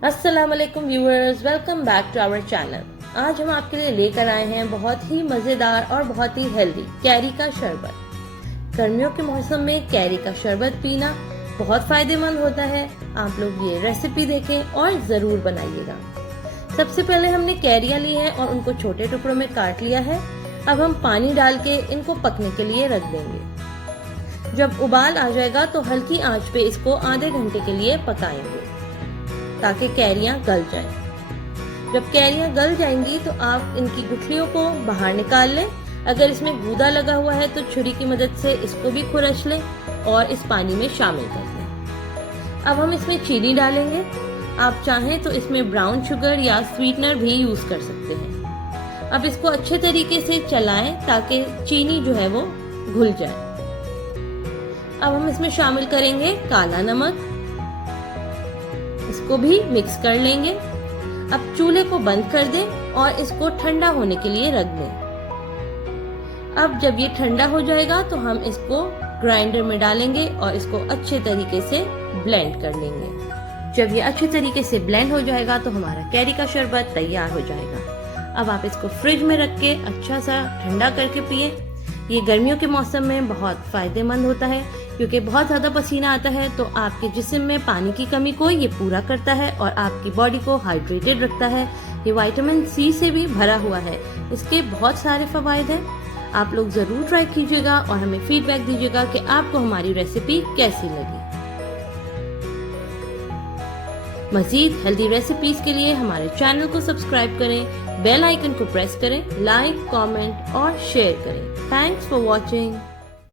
अस्सलाम वालेकुम viewers, welcome back to our channel. आज हम आपके लिए लेकर आए हैं बहुत ही मज़ेदार और बहुत ही हेल्दी कैरी का शरबत। गर्मियों के मौसम में कैरी का शरबत पीना बहुत फायदेमंद होता है। आप लोग ये रेसिपी देखें और ज़रूर बनाइएगा। सबसे पहले हमने कैरियाँ ली है और उनको छोटे टुकड़ों में काट लिया है। अब हम पानी डाल के इनको पकने के लिए रख देंगे। जब उबाल आ जाएगा तो हल्की आंच पे इसको आधे घंटे के लिए पकाएंगे ताकि कैरियां गल जाएं। जब कैरियां गल जाएंगी तो आप इनकी गुठलियों को बाहर निकाल लें। अगर इसमें गूदा लगा हुआ है तो छुरी की मदद से इसको भी खुरच लें और इस पानी में शामिल कर दें। अब हम इसमें चीनी डालेंगे। आप चाहें तो इसमें ब्राउन शुगर या स्वीटनर भी यूज कर सकते हैं। अब इसको अच्छे तरीके से चलाएं ताकि चीनी जो है वो घुल जाए। अब हम इसमें शामिल करेंगे काला नमक, इसको भी मिक्स कर लेंगे। अब चूल्हे को बंद कर दें और इसको ठंडा होने के लिए रख दें। अब जब ये ठंडा हो जाएगा तो हम इसको ग्राइंडर में डालेंगे और इसको अच्छे तरीके से ब्लेंड कर लेंगे। जब ये अच्छे तरीके से ब्लेंड हो जाएगा तो हमारा कैरी का शरबत तैयार हो जाएगा। अब आप इसको फ्रिज में रख के अच्छा सा ठंडा करके पिए। ये गर्मियों के मौसम में बहुत फायदेमंद होता है क्योंकि बहुत ज़्यादा पसीना आता है, तो आपके जिस्म में पानी की कमी को ये पूरा करता है और आपकी बॉडी को हाइड्रेटेड रखता है। ये विटामिन सी से भी भरा हुआ है। इसके बहुत सारे फ़वाइद हैं। आप लोग ज़रूर ट्राई कीजिएगा और हमें फीडबैक दीजिएगा कि आपको हमारी रेसिपी कैसी लगी। मज़ीद हेल्दी रेसिपीज़ के लिए हमारे चैनल को सब्सक्राइब करें, बेल आइकन को प्रेस करें, लाइक, कमेंट और शेयर करें। Thanks for watching.